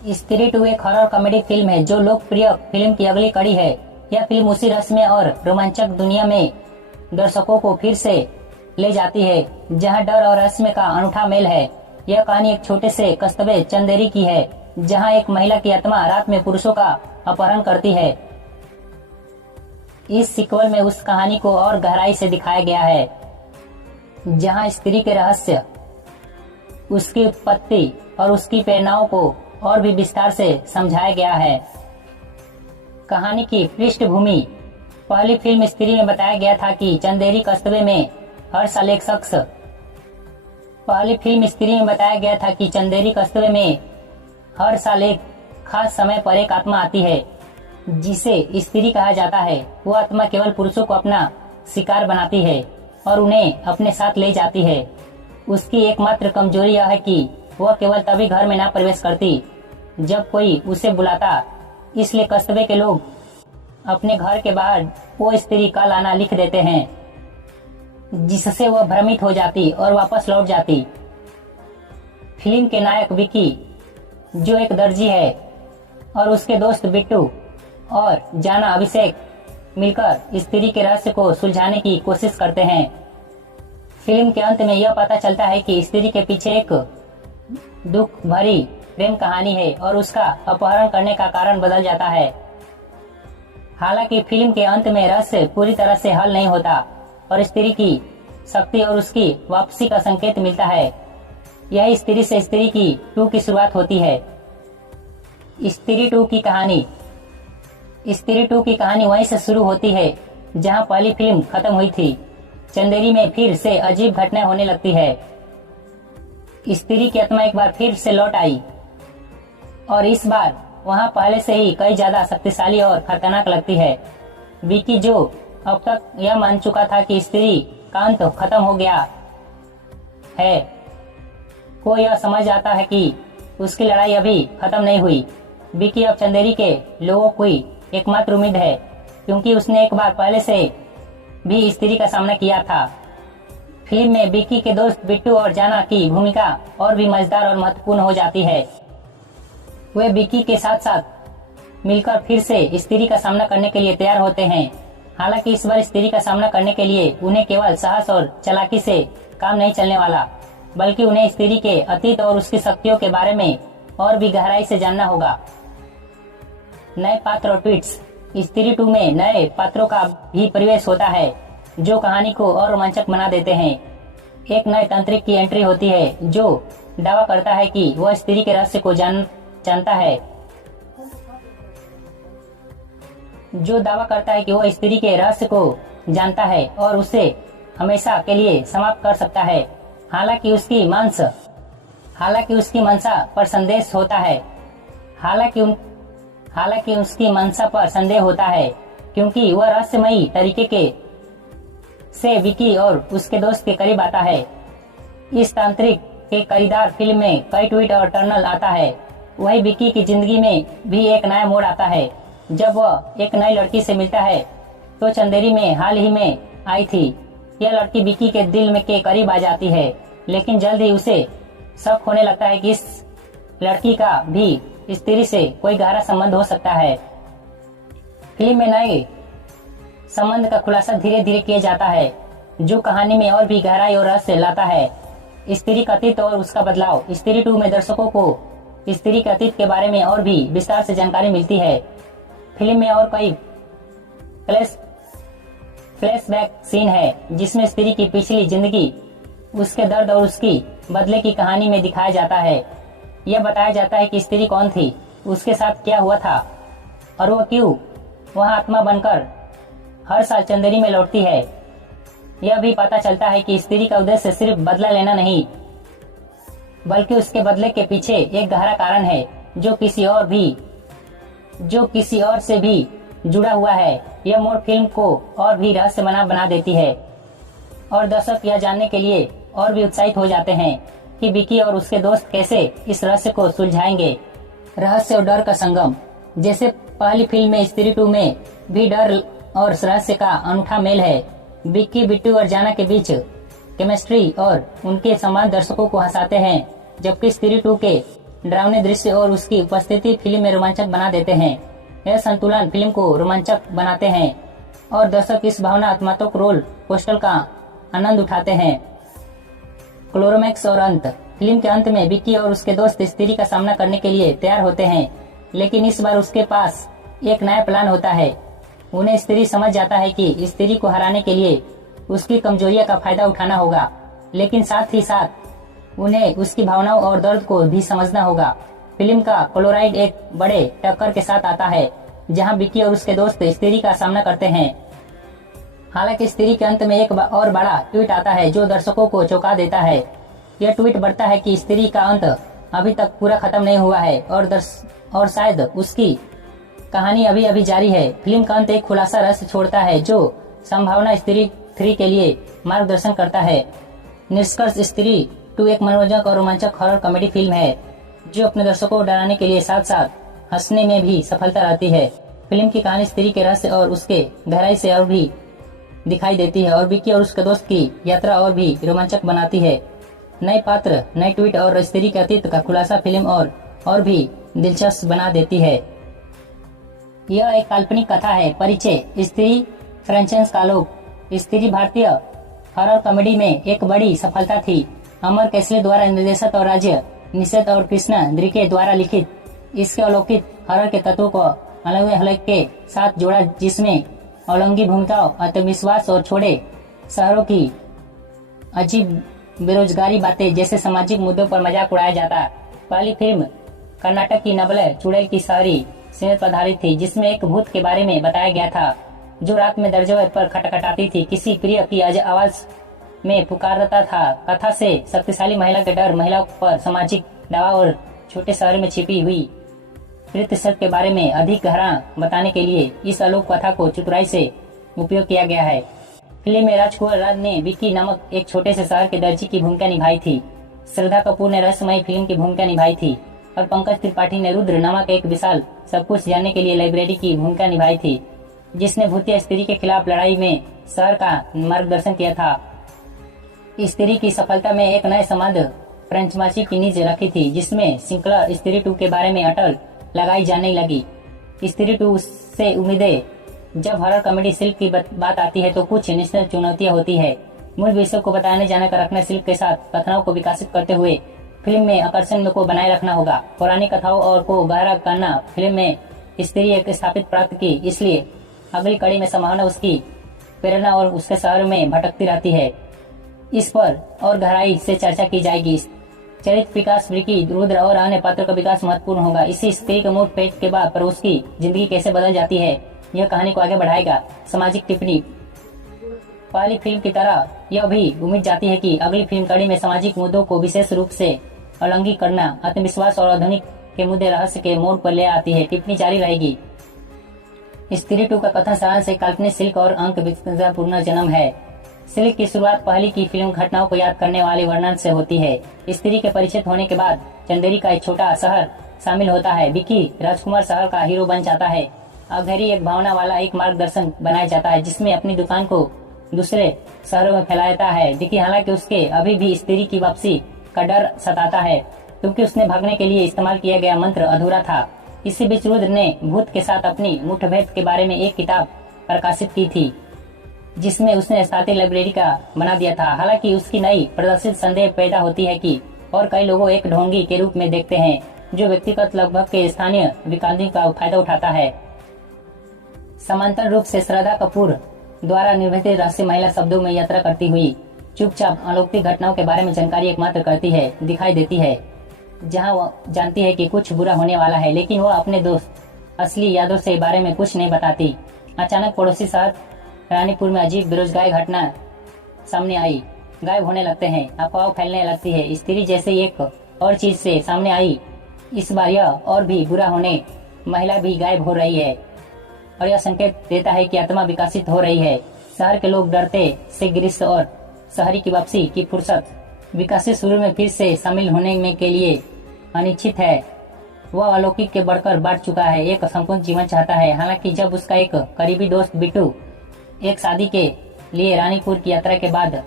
स्त्री 2 एक horror comedy film है जो लोकप्रिय फिल्म की अगली कड़ी है। यह फिल्म उसी रहस्यमय और रोमांचक दुनिया में दर्शकों को फिर से ले जाती है जहां डर और रहस्य का अनूठा मेल है। यह कहानी एक छोटे से कस्बे चंदेरी की है जहां एक महिला की आत्मा रात में पुरुषों का अपहरण करती है। इस सीक्वल में उस कहानी को और गहराई से दिखाया गया है जहां स्त्री के रहस्य, उसकी उत्पत्ति और उसकी प्रेरणाओं को और भी विस्तार से समझाया गया है। कहानी की पृष्ठभूमि पहली फिल्म स्त्री में बताया गया था कि चंदेरी कस्बे में हर साल एक शख्स पहली फिल्म स्त्री में बताया गया था कि चंदेरी कस्बे में हर साल एक खास समय पर एक आत्मा आती है जिसे स्त्री कहा जाता है। वो आत्मा केवल पुरुषों को अपना शिकार बनाती है और उन्हें अपने साथ ले जाती है। उसकी एकमात्र कमजोरी यह है कि वह केवल तभी घर में ना प्रवेश करती जब कोई उसे बुलाता, इसलिए कस्बे के लोग अपने घर के बाहर वो स्त्री का लाना लिख देते हैं जिससे वह भ्रमित हो जाती और वापस लौट जाती। फिल्म के नायक विकी, जो एक दर्जी है, और उसके दोस्त बिट्टू और जाना अभिषेक मिलकर स्त्री के रहस्य को सुलझाने की कोशिश करते हैं। फिल्म के अंत में यह पता चलता है कि स्त्री के पीछे एक दुख भरी प्रेम कहानी है और उसका अपहरण करने का कारण बदल जाता है। हालांकि फिल्म के अंत में रहस्य पूरी तरह से हल नहीं होता और स्त्री की शक्ति और उसकी वापसी का संकेत मिलता है। यही स्त्री से स्त्री की 2 की शुरुआत होती है। स्त्री 2 की कहानी वहीं से शुरू होती है जहां पहली फिल्म खत्म हुई थी। चंदेरी में फिर से अजीब घटनाएं होने लगती है। स्त्री की आत्मा एक बार फिर से लौट आई और इस बार वहां पहले से ही कई ज्यादा शक्तिशाली और खतरनाक लगती है। विकी, जो अब तक यह मान चुका था कि स्त्री का अंत खत्म हो गया है, को यह समझ आता है कि उसकी लड़ाई अभी खत्म नहीं हुई। विकी अब चंदेरी के लोगों की एकमात्र उम्मीद है क्योंकि उसने एक बार पहले से भी स्त्री का सामना किया था। फिल्म में विकी के दोस्त बिट्टू और जाना की भूमिका और भी मजेदार और महत्वपूर्ण हो जाती है। वे विकी के साथ साथ मिलकर फिर से स्त्री का सामना करने के लिए तैयार होते हैं। हालांकि इस बार स्त्री का सामना करने के लिए उन्हें केवल साहस और चालाकी से काम नहीं चलने वाला, बल्कि उन्हें स्त्री के अतीत और उसकी शक्तियों के बारे में और भी गहराई से जानना होगा। नए पात्र और ट्विस्ट स्त्री 2 में नए पात्रों का भी प्रवेश होता है जो कहानी को और रोमांचक बना देते हैं। एक नए तांत्रिक की एंट्री होती है जो दावा करता है कि वह स्त्री के रहस्य को जानता है, वह स्त्री के रहस्य को जानता है और उसे हमेशा के लिए समाप्त कर सकता है। हालांकि उसकी मंशा पर संदेह होता है क्योंकि वह रहस्यमयी तरीके से विकी और उसके दोस्त के करीब आता है। इस तांत्रिक के खरीदार फिल्म में कई ट्विस्ट और टर्नल आता है। वही विकी की जिंदगी में भी एक नया मोड़ आता है जब वह एक नई लड़की से मिलता है तो चंदेरी में हाल ही में आई थी। यह लड़की विकी के दिल में के करीब आ जाती है, लेकिन जल्द ही उसे शक होने लगता है कि इस लड़की का भी स्त्री से कोई गहरा संबंध हो सकता है। फिल्म में नए संबंध का खुलासा धीरे धीरे किया जाता है जो कहानी में और भी गहराई और रहस्य लाता है। स्त्री का अतीत और उसका बदलाव स्त्री 2 में दर्शकों को स्त्री के अतीत के बारे में और भी विस्तार से जानकारी मिलती है। फिल्म में और कई फ्लैशबैक सीन है जिसमें स्त्री की पिछली जिंदगी, उसके दर्द और उसकी बदले की कहानी में दिखाया जाता है। यह बताया जाता है कि स्त्री कौन थी, उसके साथ क्या हुआ था और वह क्यों वहां आत्मा बनकर हर साल चंदेरी में लौटती है। यह भी पता चलता है कि स्त्री का उद्देश्य सिर्फ बदला लेना नहीं, बल्कि उसके बदले के पीछे एक गहरा कारण है जो किसी और से भी जुड़ा हुआ है। यह मोड़ फिल्म को और भी रहस्यमय बना देती है और दर्शक यह जानने के लिए और भी उत्साहित हो जाते हैं कि विकी और उसके दोस्त कैसे इस रहस्य को सुलझाएंगे। रहस्य और डर का संगम, जैसे पहली फिल्म में स्त्री 2 में भी डर और रहस्य का अनूठा मेल है। विक्की, बिट्टू और जाना के बीच केमिस्ट्री और उनके संवाद दर्शकों को हंसाते हैं, जबकि स्त्री 2 के डरावने दृश्य और उसकी उपस्थिति फिल्म में रोमांचक बना देते हैं। यह संतुलन फिल्म को रोमांचक बनाते हैं और दर्शक इस भावनात्मक रोल कोस्टर का आनंद उठाते हैं। क्लोरोमैक्स और अंत। फिल्म के अंत में विक्की और उसके दोस्त स्त्री का सामना करने के लिए तैयार होते हैं, लेकिन इस बार उसके पास एक नया प्लान होता है। उन्हें स्त्री समझ जाता है कि स्त्री को हराने के लिए उसकी कमजोरियों का फायदा उठाना होगा, लेकिन साथ ही साथ उन्हें उसकी भावनाओं और दर्द को भी समझना होगा। फिल्म का क्लोराइड एक बड़े टक्कर के साथ आता है, जहां विक्की और उसके दोस्त स्त्री का सामना करते हैं। हालांकि स्त्री के अंत में एक और बड़ा ट्वीट आता है जो दर्शकों को चौंका देता है। यह ट्वीट बढ़ता है कि स्त्री का अंत अभी तक पूरा खत्म नहीं हुआ है और शायद उसकी कहानी अभी अभी जारी है। फिल्म का अंत एक खुलासा रहस्य छोड़ता है जो संभावना स्त्री 3 के लिए मार्गदर्शन करता है। निष्कर्ष, स्त्री 2 एक मनोरंजक और रोमांचक हॉरर कॉमेडी फिल्म है जो अपने दर्शकों को डराने के लिए साथ साथ हंसने में भी सफलता रहती है। फिल्म की कहानी स्त्री के रहस्य और उसके गहराई से और भी दिखाई देती है और विक्की और उसके दोस्त की यात्रा और भी रोमांचक बनाती है। नए पात्र, नए ट्वीट और स्त्री के अतीत का खुलासा फिल्म और भी दिलचस्प बना देती है। यह एक काल्पनिक कथा है। परिचय, स्त्री फ्रेंचाइज का लोग। स्त्री भारतीय हॉरर कॉमेडी में एक बड़ी सफलता थी। अमर कैसले द्वारा निर्देशित और राज्य निषेध और कृष्णा द्रिके द्वारा लिखित, इसके अलौकिक हॉरर के तत्वों को अलग अलग के साथ जोड़ा, जिसमें अलंगी भूमिकाओं, आत्मविश्वास और छोटे शहरों की अजीब बेरोजगारी बातें जैसे सामाजिक मुद्दों पर मजाक उड़ाया जाता। पहली फिल्म कर्नाटक की नबले चुड़ैल की शहरी सीरत पर आधारित थी, जिसमें एक भूत के बारे में बताया गया था जो रात में दरवाजे पर खटखटाती थी, किसी प्रिय की आवाज में पुकारता था। कथा से शक्तिशाली महिला के डर, महिलाओं पर सामाजिक दबाव और छोटे शहर में छिपी हुई प्रतिशत के बारे में अधिक गहरा बताने के लिए इस अलौकिक कथा को चतुराई से उपयोग किया गया है। फिल्म में राजकुमार राज ने विक्की नामक एक छोटे से शहर के दर्जी की भूमिका निभाई थी। श्रद्धा कपूर ने रहस्यमयी फिल्म की भूमिका निभाई थी और पंकज त्रिपाठी ने रुद्र नामक एक विशाल सब कुछ जानने के लिए लाइब्रेरी की भूमिका निभाई थी, जिसने भूतिया स्त्री के खिलाफ लड़ाई में शहर का मार्गदर्शन किया था। स्त्री की सफलता में एक नए संबंध फ्रेंचाइजी की नींव रखी थी, जिसमें श्रृंखला स्त्री 2 के बारे में अटल लगाई जाने लगी। स्त्री 2 से उम्मीदें। जब हॉरर कॉमेडी सिल्क की बात आती है तो कुछ निश्चित चुनौतियां होती है। मूल विषय को बताने जाने का रखना सिल्क के साथ कथाओं को विकसित करते हुए फिल्म में आकर्षण को बनाए रखना होगा। पुरानी कथाओं और को गहरा करना। फिल्म में स्त्री एक स्थापित प्राप्त की, इसलिए अगली कड़ी में संभावना उसकी प्रेरणा और उसके शहर में भटकती रहती है। इस पर और गहराई से चर्चा की जाएगी। चरित्र विकास, विक्की, रुद्र और अन्य पात्रों का विकास महत्वपूर्ण होगा। इसी स्त्री के मूड पेट के बाद पर उसकी जिंदगी कैसे बदल जाती है, यह कहानी को आगे बढ़ाएगा। सामाजिक टिप्पणी। पहली फिल्म की तरह यह भी उम्मीद जाती है कि अगली फिल्म कड़ी में सामाजिक मुद्दों को विशेष रूप से उल्लंघन करना, आत्मविश्वास और आधुनिक के मुद्दे रहस्य के मोड़ पर ले आती है। टिप्पणी जारी रहेगी। स्त्री 2 का कथन सारांश एक काल्पनिक सिल्क और अंक पुनर्जन्म है। सिल्क की शुरुआत पहली की फिल्म घटनाओं को याद करने वाले वर्णन से होती है। स्त्री के परिचित होने के बाद चंदेरी का एक छोटा शहर शामिल होता है। विक्की राजकुमार शहर का हीरो बन जाता है। अघरी एक भावना वाला एक मार्गदर्शन बनाया जाता है, जिसमें अपनी दुकान को दूसरे शहरों में फैलाता है। विक्की हालांकि उसके अभी भी स्त्री की वापसी का डर सताता है, क्योंकि उसने भागने के लिए इस्तेमाल किया गया मंत्र अधूरा था। इसी बीच रुद्र ने भूत के साथ अपनी मुठभेड़ के बारे में एक किताब प्रकाशित की थी, जिसमें उसने स्थानीय लाइब्रेरी का बना दिया था। हालांकि उसकी नई प्रदर्शित संदेह पैदा होती है कि और कई लोगों एक ढोंगी के रूप में देखते हैं जो व्यक्तिगत लगभग के स्थानीय विकांडी का फायदा उठाता है। समांतर रूप से श्रद्धा कपूर द्वारा निर्मित रहस्य महिला शब्दों में यात्रा करती हुई चुपचाप अलौकिक घटनाओं के बारे में जानकारी एकमात्र करती है दिखाई देती है, जहां वह जानती है कि कुछ बुरा होने वाला है, लेकिन वह अपने दोस्त असली यादों से बारे में कुछ नहीं बताती। अचानक पड़ोसी शहर रानीपुर में अजीब बेरोजगारी घटना सामने आई। गायब होने लगते हैं, अफवाह फैलने लगती है। स्त्री जैसे एक और चीज से सामने आई। इस बार यह और भी बुरा होने, महिला भी गायब हो रही है और यह संकेत देता है कि आत्मा विकसित हो रही है। शहर के लोग डरते से ग्रीष्म और शहरी की वापसी की फुर्सत विकसित शुरू में फिर से शामिल होने में के लिए अनिश्चित है। वह अलौकिक के बढ़कर बढ़ चुका है, एक संपूर्ण जीवन चाहता है। हालांकि जब उसका एक करीबी दोस्त बिट्टू एक शादी के लिए रानीपुर की यात्रा के बाद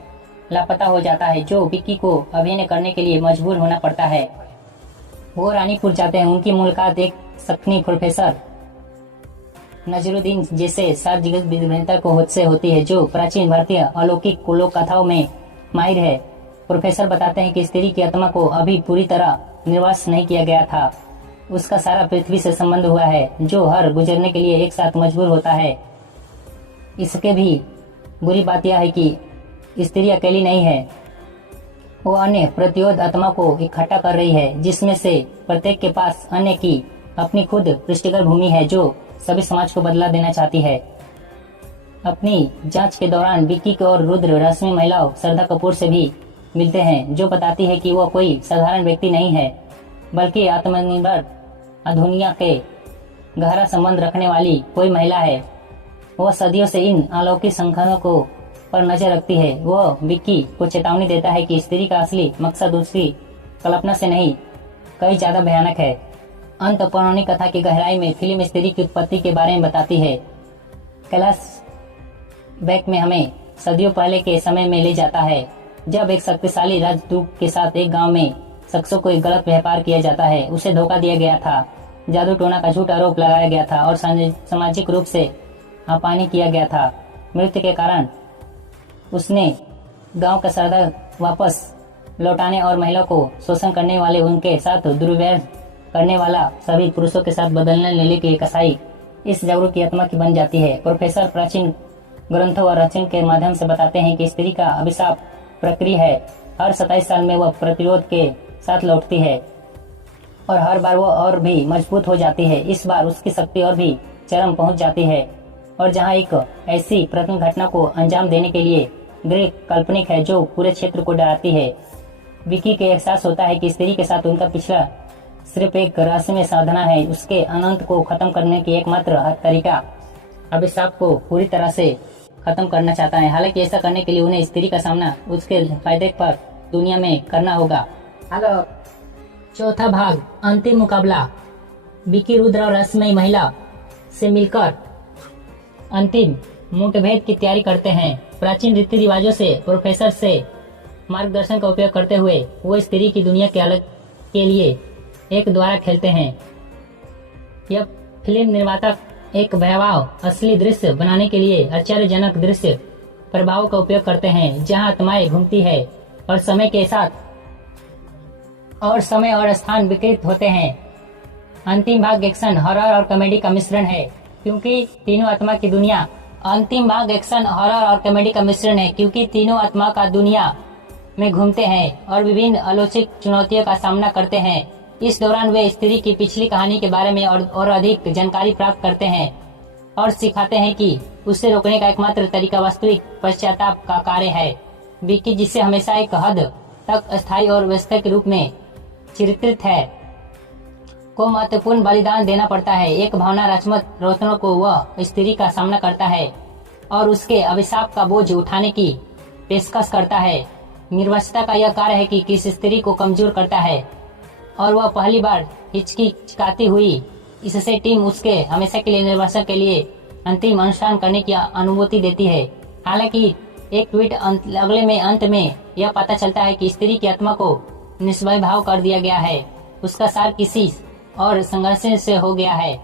लापता हो जाता है, जो विक्की को अभिनय करने के लिए मजबूर होना पड़ता है। वो रानीपुर जाते हैं। उनकी मुलाकात एक सखनी प्रोफेसर नजरुद्दीन जैसे सात जगत विद्वान को से होती है, जो प्राचीन भारतीय अलौकिक लोक कथाओं में माहिर है। प्रोफेसर बताते हैं कि स्त्री की आत्मा को अभी पूरी तरह निर्वास नहीं किया गया था। उसका सारा पृथ्वी से संबंध हुआ है, जो हर गुजरने के लिए एक साथ मजबूर होता है। इसके भी बुरी बात यह है कि स्त्री अकेली नहीं है, वो अन्य प्रतियोद आत्मा को इकट्ठा कर रही है, जिसमें से प्रत्येक के पास अन्य की अपनी खुद पुष्टिकर भूमि है, जो सभी समाज को बदला देना चाहती है। अपनी जांच के दौरान विक्की और रुद्र रश्मि महिलाओं श्रद्धा कपूर से भी मिलते हैं, जो बताती है कि वह कोई साधारण व्यक्ति नहीं है, बल्कि आत्मनिर्भर दुनिया के गहरा संबंध रखने वाली कोई महिला है। वह सदियों से इन अलौकिक संख्याओं को पर नजर रखती है। वह विक्की को चेतावनी देता है कि स्त्री का असली मकसद उसकी कल्पना से नहीं, कई ज्यादा भयानक है। अंत पौराणिक कथा की गहराई में फिल्म स्त्री की उत्पत्ति के बारे में बताती है। कैलाश बैक में हमें सदियों पहले के समय में ले जाता है, जब एक शक्तिशाली राजदूत के साथ एक गांव में शख्सों को एक गलत व्यापार किया जाता है। उसे धोखा दिया गया था, जादू टोना का झूठ आरोप लगाया गया था और सामाजिक रूप से अपमानित किया गया था। मृत्यु के कारण उसने गांव का श्रद्धा वापस लौटाने और महिला को शोषण करने वाले, उनके साथ दुर्व्यवहार करने वाला सभी पुरुषों के साथ बदलने लेने की कसाई इस जागरूक की आत्मा की बन जाती है। प्रोफेसर प्राचीन ग्रंथों और रचन के माध्यम से बताते हैं कि स्त्री का अभिशाप प्रक्रिया है। हर 27 साल में वह प्रतिरोध के साथ लौटती है और हर बार वह और भी मजबूत हो जाती है। इस बार उसकी शक्ति और भी चरम पहुंच जाती है और जहां एक ऐसी प्रथम घटना को अंजाम देने के लिए गृह काल्पनिक है जो पूरे क्षेत्र को डराती है। विकी के एहसास होता है कि स्त्री के साथ उनका पिछला सिर्फ एक रहस्यमय साधना है। उसके अनंत को खत्म करने की एकमात्र तरीका अभिशाप को पूरी तरह से खत्म करना चाहता है। हालांकि ऐसा करने के लिए उन्हें स्त्री का सामना उसके फायदे पर दुनिया में करना होगा। हेलो, चौथा भाग, अंतिम मुकाबला। विकी रुद्र और रहस्यमयी महिला से मिलकर अंतिम मुठभेद की तैयारी करते हैं। प्राचीन रीति रिवाजों से प्रोफेसर से मार्गदर्शन का उपयोग करते हुए वो स्त्री की दुनिया के अलग के लिए एक द्वारा खेलते हैं। यह फिल्म निर्माता एक भयावह असली दृश्य बनाने के लिए आश्चर्यजनक दृश्य प्रभाव का उपयोग करते हैं, जहां आत्माएं घूमती है और समय और स्थान विकृत होते हैं। अंतिम भाग एक्शन, हॉरर और कॉमेडी का मिश्रण है, क्योंकि तीनों आत्मा की दुनिया क्योंकि तीनों आत्मा का दुनिया में घूमते हैं और विभिन्न अलौकिक चुनौतियों का सामना करते हैं। इस दौरान वे स्त्री की पिछली कहानी के बारे में और अधिक जानकारी प्राप्त करते हैं और सिखाते हैं कि उसे रोकने का एकमात्र तरीका वास्तविक पश्चाताप का कार्य है। विकी, जिसे हमेशा एक हद तक अस्थायी और व्यस्त के रूप में चित्रित है, को महत्वपूर्ण बलिदान देना पड़ता है। एक भावनात्मक रोतनों को वह स्त्री का सामना करता है और उसके अभिशाप का बोझ उठाने की पेशकश करता है। निर्वस्त्रता का यह कार्य है कि किस स्त्री को कमजोर करता है और वह पहली बार हिचकिचाती हुई, इससे टीम उसके हमेशा के लिए निर्वासन के लिए अंतिम अनुष्ठान करने की अनुभूति देती है। हालांकि एक ट्वीट अगले में अंत में यह पता चलता है कि स्त्री की आत्मा को निष्भय भाव कर दिया गया है। उसका सार किसी और संघर्ष से हो गया है।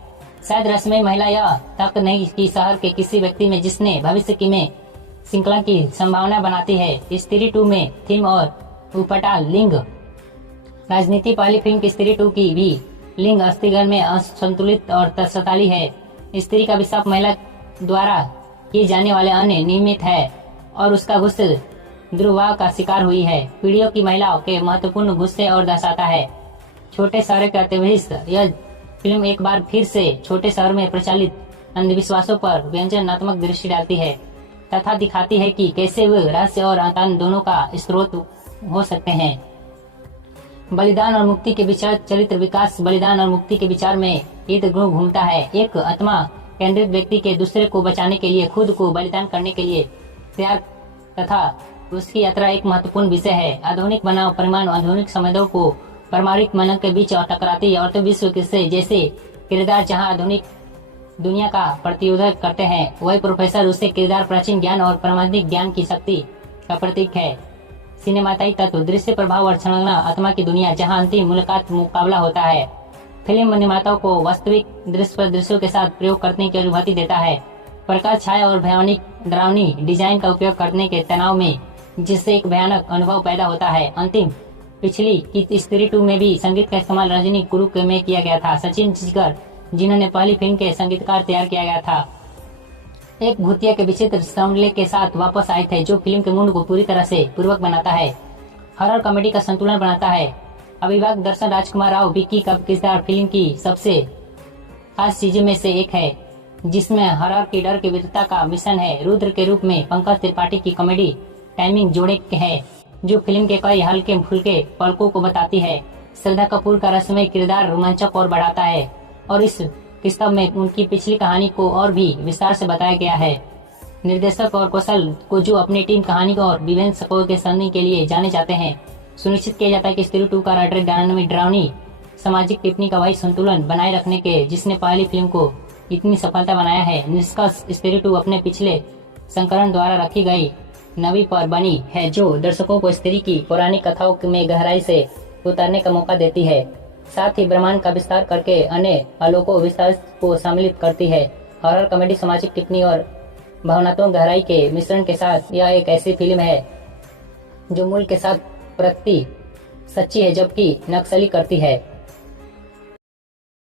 शायद रश्मि महिला यह तक नहीं कि शहर के किसी व्यक्ति में जिसने भविष्य की में श्रृंखला की संभावना बनाती है। स्त्री 2 में थीम और उपटाल लिंग राजनीति। पहली फिल्म की स्त्री 2 की भी लिंग अस्थिगण में असंतुलित और तत्सताली है। स्त्री का अभिशाप महिला द्वारा किए जाने वाले अन्य नियमित है और उसका गुस्से दुर्वाह का शिकार हुई है। पीढ़ियों की महिलाओं के महत्वपूर्ण गुस्से और दर्शाता है। छोटे शहर के अतिवृष्ट, यह फिल्म एक बार फिर से छोटे शहर में प्रचलित अंधविश्वासों पर व्यंजनात्मक दृष्टि डालती है तथा दिखाती है कि कैसे वे रहस्य और आतंक दोनों का स्रोत हो सकते हैं। बलिदान और मुक्ति के विचार चरित्र विकास। बलिदान और मुक्ति के विचार में इर्द गिर्द घूमता है। एक आत्मा केंद्रित व्यक्ति के दूसरे को बचाने के लिए खुद को बलिदान करने के लिए तैयार तथा उसकी यात्रा एक महत्वपूर्ण विषय है। आधुनिक बनाव परमाणु आधुनिक संवेदों को परमाणुक मानक के बीच टकराती है और विश्व से जैसे किरदार जहां आधुनिक दुनिया का प्रतिरोध करते हैं, वही प्रोफेसर उससे किरदार प्राचीन ज्ञान और परमाणुक ज्ञान की शक्ति का प्रतीक है। सिनेमाताई तत्व, दृश्य प्रभाव और संलग्न आत्मा की दुनिया जहां अंतिम मुलाकात मुकाबला होता है। फिल्म निर्माताओं को वास्तविक दृश्य पर दृश्यों के साथ प्रयोग करने की अनुभूति देता है। प्रकाश, छाया और भयानक डरावनी डिजाइन का उपयोग करने के तनाव में, जिससे एक भयानक अनुभव पैदा होता है। अंतिम पिछली की स्त्री 2 में भी संगीत का इस्तेमाल रजनी गुरु में किया गया था। सचिन जिगर, जिन्होंने पहली फिल्म के संगीतकार तैयार किया गया था, एक भूतिया के विचित्र साउंडले के साथ वापस आए थे, जो फिल्म के मूड को पूरी तरह से पूर्वक बनाता है, हॉरर कॉमेडी का संतुलन बनाता है। अभिभावक दर्शन राजकुमार राव विक्की का किरदार फिल्म की सबसे खास चीजों में से एक है, जिसमें हॉरर की डर की विरुद्धता का मिशन है। रुद्र के रूप में पंकज त्रिपाठी की कॉमेडी टाइमिंग जोड़े है, जो फिल्म के कई हल्के फुल्के पलकों को बताती है। श्रद्धा कपूर का रहस्यमय किरदार रोमांचक और बढ़ाता है, और इस किताब में उनकी पिछली कहानी को और भी विस्तार से बताया गया है। निर्देशक और कौशल को जो अपनी टीम कहानी को और विभिन्न शकों के संधि के लिए जाने जाते हैं, सुनिश्चित किया जाता है कि स्त्री 2 का राइटर डरावनी सामाजिक टिप्पणी का वही संतुलन बनाए रखने के जिसने पहली फिल्म को इतनी सफलता बनाया है। निष्कर्ष, स्त्री 2 अपने पिछले संस्करण द्वारा रखी गई नवी पर बनी है, जो दर्शकों को स्त्री की पौराणिक कथाओं में गहराई से उतरने का मौका देती है, साथ ही ब्रह्मांड का विस्तार करके अन्य अलौकिक विस्तार को सम्मिलित करती है। हॉरर कॉमेडी, सामाजिक टिप्पणी और भावनात्मक गहराई के मिश्रण के साथ यह एक ऐसी फिल्म है जो मूल के साथ प्रति सच्ची है, जबकि नक्सली करती है।